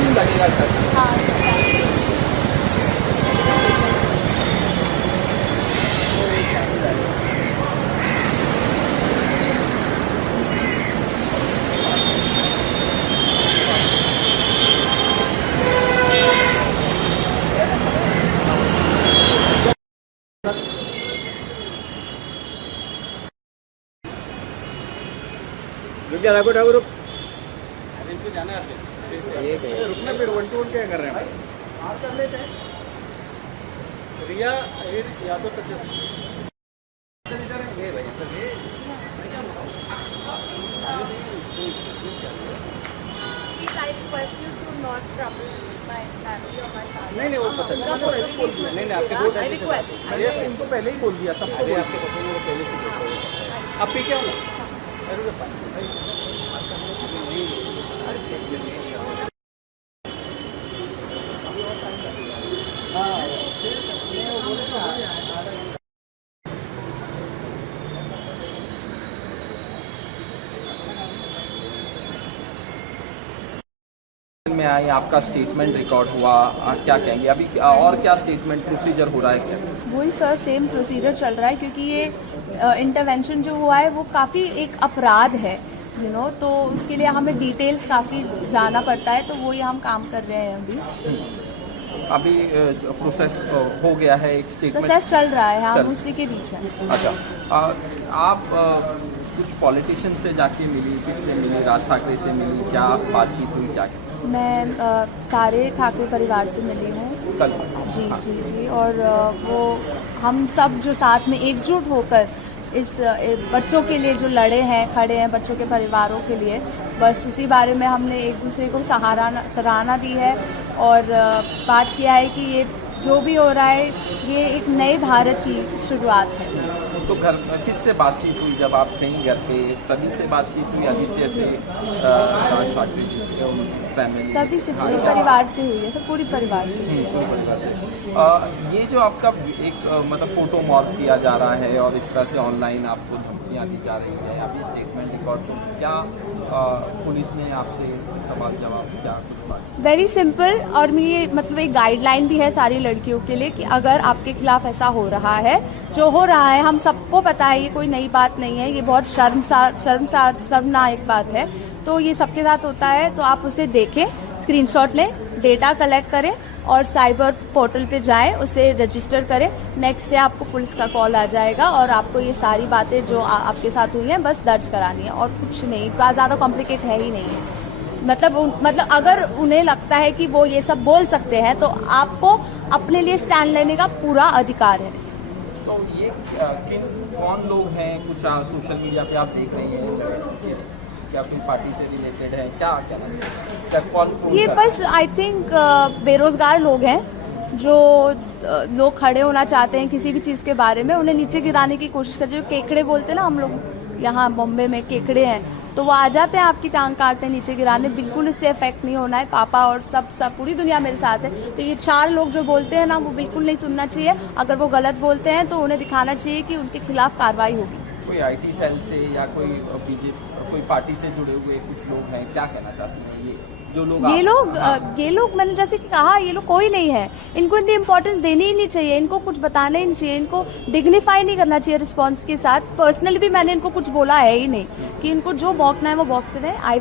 Time लगेगा sir. हाँ रुक जा ठाकुर ठाकुर रुक। इनको जाना है ये रुकना फिर 1 to 1 क्या कर रहे हैं? आप कर लेते हैं रिया या तो कैसे ये भाई सर ये Please, I request you to not trouble my family or my family. नहीं नहीं वो पता नहीं उनका फोटो प्लीज मत नहीं नहीं आपके लीजिएगा। I request. अरे इनको पहले ही बोल दिया सबको अरे बोल आपके दिया। पसंद को पहले से देखो। आप पी क्या हो अरे रुको में आई, आपका स्टेटमेंट रिकॉर्ड हुआ, क्या कहेंगे अभी और क्या स्टेटमेंट प्रोसीजर हो रहा है क्या? वही सर सेम प्रोसीजर चल रहा है क्योंकि ये इंटरवेंशन जो हुआ है वो काफ़ी एक अपराध है तो उसके लिए हमें डिटेल्स काफ़ी जानना पड़ता है, तो वही हम काम कर रहे हैं अभी प्रोसेस हो गया है, एक स्टेटमेंट प्रोसेस चल रहा है, हम चल- उसी के बीच हैं। अच्छा आप कुछ पॉलिटिशियन से जाके मिली, किससे मिली, राज ठाकरे से मिली, क्या बातचीत हुई, क्या मैं सारे ठाकरे परिवार से मिली हूँ। कल? जी हाँ। जी जी और वो हम सब जो साथ में एकजुट होकर इस बच्चों के लिए जो लड़े हैं, खड़े हैं, बच्चों के परिवारों के लिए, बस उसी बारे में हमने एक दूसरे को सराहना दी है और बात किया है कि ये जो भी हो रहा है ये एक नए भारत की शुरुआत है। तो घर किससे बातचीत हुई जब आप नहीं घर पे? सभी से बातचीत हुई, आदित्य से, राज ठाकरे जी से, उनकी फैमिली, सभी से, हाँ, पूरे परिवार से हुई है, सब पूरी परिवार से हुई है। पूरे परिवार से। ये जो आपका एक मतलब फोटो मॉब किया जा रहा है और इस तरह से ऑनलाइन आपको धमकियाँ दी जा रही है, अभी स्टेटमेंट रिकॉर्ड, तो क्या पुलिस ने आपसे सवाल जवाब क्या कुछ बात? वेरी सिंपल, और ये मतलब एक गाइडलाइन भी है सारी लड़कियों के लिए कि अगर आपके खिलाफ ऐसा हो रहा है, जो हो रहा है हम सबको पता है, ये कोई नई बात नहीं है, ये बहुत शर्मनाक बात है, तो ये सबके साथ होता है, तो आप उसे देखें, स्क्रीनशॉट लें, डेटा कलेक्ट करें और साइबर पोर्टल पे जाएं, उसे रजिस्टर करें। नेक्स्ट डे आपको पुलिस का कॉल आ जाएगा और आपको ये सारी बातें जो आपके साथ हुई हैं बस दर्ज करानी है और कुछ नहीं, ज़्यादा कॉम्प्लिकेट है ही नहीं है। मतलब अगर उन्हें लगता है कि वो ये सब बोल सकते हैं तो आपको अपने लिए स्टैंड लेने का पूरा अधिकार है। तो ये कौन लोग हैं, कुछ सोशल मीडिया पे आप देख रही हैं, क्या अपनी पार्टी से रिलेटेड है, क्या कहना चाहिए, क्या कौन ये बस आई थिंक बेरोजगार लोग हैं जो लोग खड़े होना चाहते हैं किसी भी चीज़ के बारे में, उन्हें नीचे गिराने की कोशिश करते हैं। जो केकड़े बोलते हैं ना, हम लोग यहाँ बॉम्बे में केकड़े हैं, तो वो आ जाते हैं आपकी टांग काटने, नीचे गिराने। बिल्कुल इससे इफेक्ट नहीं होना है, पापा और सब पूरी दुनिया मेरे साथ है। तो ये 4 लोग जो बोलते हैं ना, वो बिल्कुल नहीं सुनना चाहिए। अगर वो गलत बोलते हैं तो उन्हें दिखाना चाहिए कि उनके खिलाफ कार्रवाई होगी। कोई आईटी सेल से या कोई बीजेपी कोई पार्टी से जुड़े हुए कुछ लोग हैं, क्या कहना चाहती हैं ये जो लोग ये लोग मैंने जैसे कि कहा, ये लोग कोई नहीं है, इनको इतनी इंपॉर्टेंस देनी ही नहीं चाहिए, इनको कुछ बताना ही नहीं चाहिए, इनको डिग्निफाई नहीं करना चाहिए रिस्पॉन्स के साथ। पर्सनली भी मैंने इनको कुछ बोला है ही नहीं कि इनको जो बौखना है वो बौखते रहे। I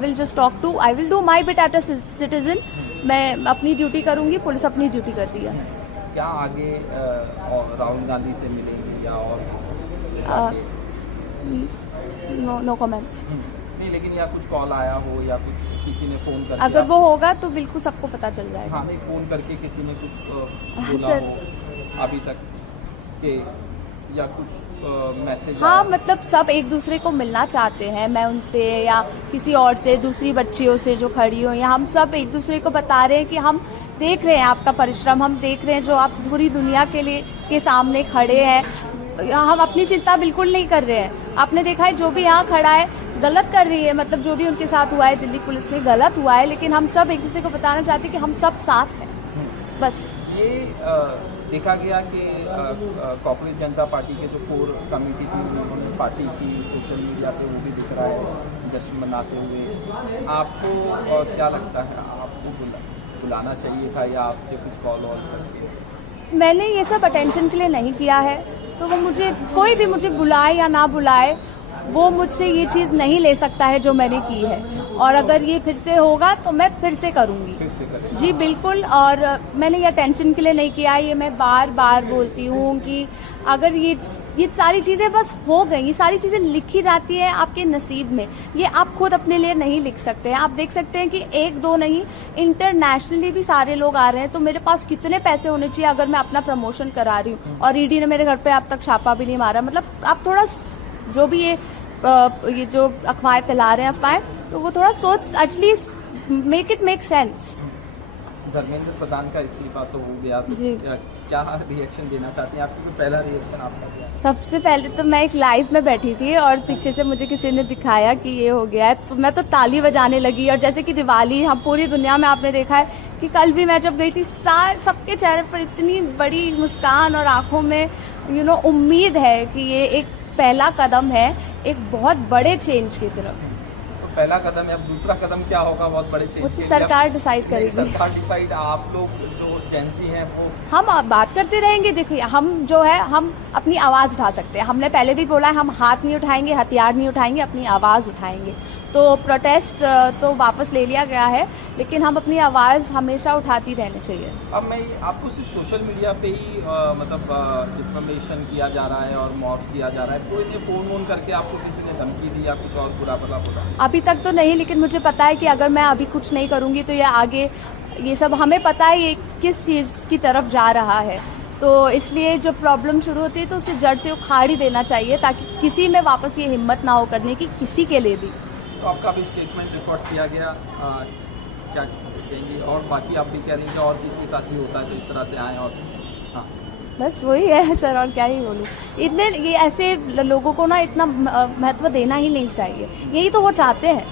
will do my bit at a citizen. मैं अपनी ड्यूटी करूंगी, पुलिस अपनी ड्यूटी कर रही है। क्या आगे राहुल गांधी से मिलेंगे या और नो कमेंट्स। नहीं, लेकिन या कुछ कॉल आया हो या कुछ किसी ने फोन करके, अगर वो होगा तो बिल्कुल सबको पता चल जाएगा। हाँ, नहीं, फोन करके किसी ने कुछ बोला सर, हो अभी तक के या कुछ मैसेज? हाँ, मतलब सब एक दूसरे को मिलना चाहते हैं, मैं उनसे या किसी और से, दूसरी बच्चियों से जो खड़ी हो, या हम सब एक दूसरे को बता रहे हैं कि हम देख रहे हैं आपका परिश्रम, हम देख रहे हैं जो आप पूरी दुनिया के सामने खड़े हैं। हम अपनी चिंता बिल्कुल नहीं कर रहे हैं। आपने देखा है जो भी यहाँ खड़ा है गलत कर रही है, मतलब जो भी उनके साथ हुआ है दिल्ली पुलिस में गलत हुआ है, लेकिन हम सब एक दूसरे को बताना चाहते हैं कि हम सब साथ हैं। बस ये देखा गया कि कांग्रेस जनता पार्टी के जो कोर कमेटी थी, उन्होंने पार्टी की सोशल मीडिया पे वो भी दिख रहा है जश्न मनाते हुए। आपको क्या लगता है, आपको बुलाना चाहिए था या आपसे कुछ कॉल वॉल करके? मैंने ये सब अटेंशन के लिए नहीं किया है, तो वो मुझे कोई भी मुझे बुलाए या ना बुलाए, वो मुझसे ये चीज़ नहीं ले सकता है जो मैंने की है। और अगर ये फिर से होगा तो मैं फिर से करूँगी। फिर से करें। जी बिल्कुल। और मैंने ये अटेंशन के लिए नहीं किया, ये मैं बार बार बोलती हूँ कि अगर ये सारी चीज़ें बस हो गई, ये सारी चीज़ें लिखी जाती है आपके नसीब में, ये आप खुद अपने लिए नहीं लिख सकते हैं। आप देख सकते हैं कि एक दो नहीं, इंटरनेशनली भी सारे लोग आ रहे हैं, तो मेरे पास कितने पैसे होने चाहिए अगर मैं अपना प्रमोशन करा रही हूँ और ईडी ने मेरे घर पे अब तक छापा भी नहीं मारा। मतलब आप थोड़ा जो भी ये जो अफवाहें फैला रहे हैं अफवाहें, तो वो थोड़ा सोच at least make it make sense. Dharmendra Pradhan का इस्तीफा तो हो गया, तो जी। क्या रिएक्शन देना चाहती हैं? आपकी पहला रिएक्शन आपका क्या है? सबसे पहले तो मैं एक लाइव में बैठी थी और पीछे से मुझे किसी ने दिखाया कि ये हो गया है, तो मैं तो ताली बजाने लगी। और जैसे कि दिवाली हम पूरी दुनिया में आपने देखा है कि कल भी मैं जब गई थी, सबके चेहरे पर इतनी बड़ी मुस्कान और आंखों में उम्मीद है कि ये एक पहला कदम है एक बहुत बड़े चेंज की तरफ। तो पहला कदम है, अब दूसरा कदम क्या होगा बहुत बड़े चेंज वो के तो लिए? सरकार डिसाइड करेगी। सरकार डिसाइड, आप लोग जो जेंसी हैं वो हम बात करते रहेंगे। देखिए, हम जो है हम अपनी आवाज़ उठा सकते हैं। हमने पहले भी बोला है, हम हाथ नहीं उठाएंगे, हथियार नहीं उठाएंगे, अपनी आवाज़ उठाएंगे। तो प्रोटेस्ट तो वापस ले लिया गया है, लेकिन हम अपनी आवाज़ हमेशा उठाती रहनी चाहिए। अब मैं आपको सिर्फ सोशल मीडिया पे ही मतलब डिफॉर्मेशन किया जा रहा है और मॉब किया जा रहा है, कोई ने फ़ोन करके आपको किसी ने धमकी दी या कुछ और बुरा भला बोला? अभी तक तो नहीं, लेकिन मुझे पता है कि अगर मैं अभी कुछ नहीं करूँगी तो ये आगे ये सब हमें पता है ये किस चीज़ की तरफ जा रहा है। तो इसलिए जो प्रॉब्लम शुरू होती है तो उसे जड़ से उखाड़ ही देना चाहिए, ताकि किसी में वापस ये हिम्मत ना हो करने की, किसी के लिए भी। तो आपका भी स्टेटमेंट रिकॉर्ड किया गया, क्या कहेंगे? और बाकी आप भी कह रही हैं और किसके साथ भी होता है तो इस तरह से आए? और हाँ, बस वही है सर, और क्या ही बोलूँ। इतने ये ऐसे लोगों को ना इतना महत्व देना ही नहीं चाहिए, यही तो वो चाहते हैं।